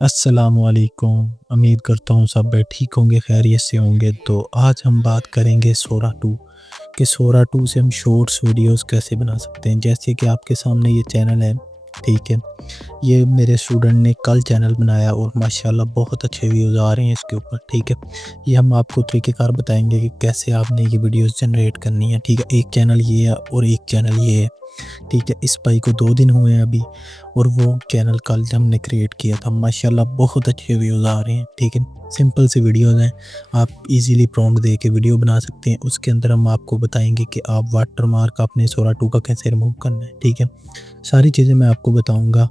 अस्सलामुअलैकुम। उम्मीद करता हूँ सब ठीक होंगे, खैरियत से होंगे। तो आज हम बात करेंगे सोरा 2 कि सोरा 2 से हम शॉर्ट्स वीडियोस कैसे बना सकते हैं। जैसे कि आपके सामने ये चैनल है, ठीक है। ये मेरे स्टूडेंट ने कल चैनल बनाया और माशाल्लाह बहुत अच्छे व्यूज़ आ रहे हैं इसके ऊपर, ठीक है। ये हम आपको तरीक़ेकार बताएँगे कि कैसे आपने ये वीडियोस जनरेट करनी है, ठीक है। एक चैनल ये है और एक चैनल ये है, ठीक है। इस भाई को 2 दिन हुए हैं अभी और वो चैनल कल हमने क्रिएट किया था। माशाल्लाह बहुत अच्छे व्यूज़ आ रहे हैं, ठीक है। सिंपल सी वीडियोज़ हैं, आप इजीली प्रॉम्प्ट दे के वीडियो बना सकते हैं। उसके अंदर हम आपको बताएँगे कि आप वाटरमार्क अपने सोरा 2 का कैसे रिमूव करना है, ठीक है। सारी चीज़ें मैं आपको बताऊँगा,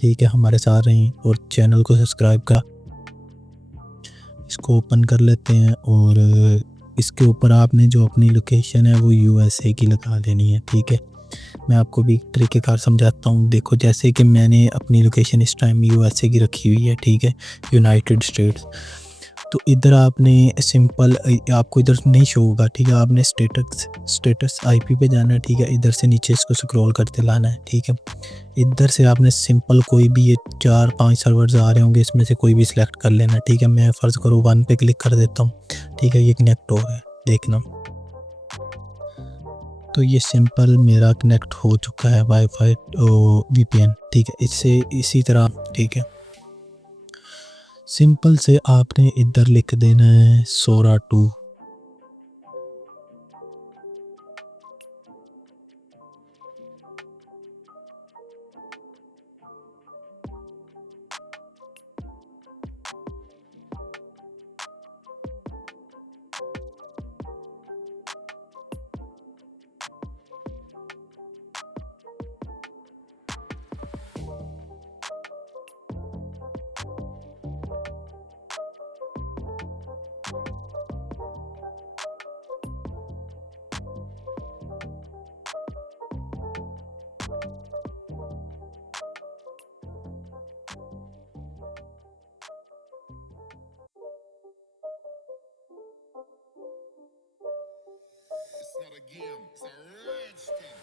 ठीक है। हमारे साथ रहें और चैनल को सब्सक्राइब कर इसको ओपन कर लेते हैं और इसके ऊपर आपने जो अपनी लोकेशन है वो यूएसए की लगा देनी है, ठीक है। मैं आपको भी तरीक़ेकार समझाता हूँ। देखो, जैसे कि मैंने अपनी लोकेशन इस टाइम यूएसए की रखी हुई है, ठीक है, यूनाइटेड स्टेट्स। तो इधर आपने सिंपल आपको इधर नहीं शो होगा, ठीक है। आपने स्टेटस स्टेटस आईपी पे जाना है, ठीक है। इधर से नीचे इसको स्क्रॉल करते लाना है, ठीक है। इधर से आपने सिंपल कोई भी ये 4-5 सर्वर्स आ रहे होंगे, इसमें से कोई भी सिलेक्ट कर लेना, ठीक है। मैं फ़र्ज़ करो 1 पे क्लिक कर देता हूँ, ठीक है। ये कनेक्ट हो गया, देखना। तो ये सिंपल मेरा कनेक्ट हो चुका है वाईफाई वीपीएन, ठीक है। इससे इसी तरह, ठीक है। सिंपल से आपने इधर लिख देना है सोरा 2। It's not a game, it's a rich thing.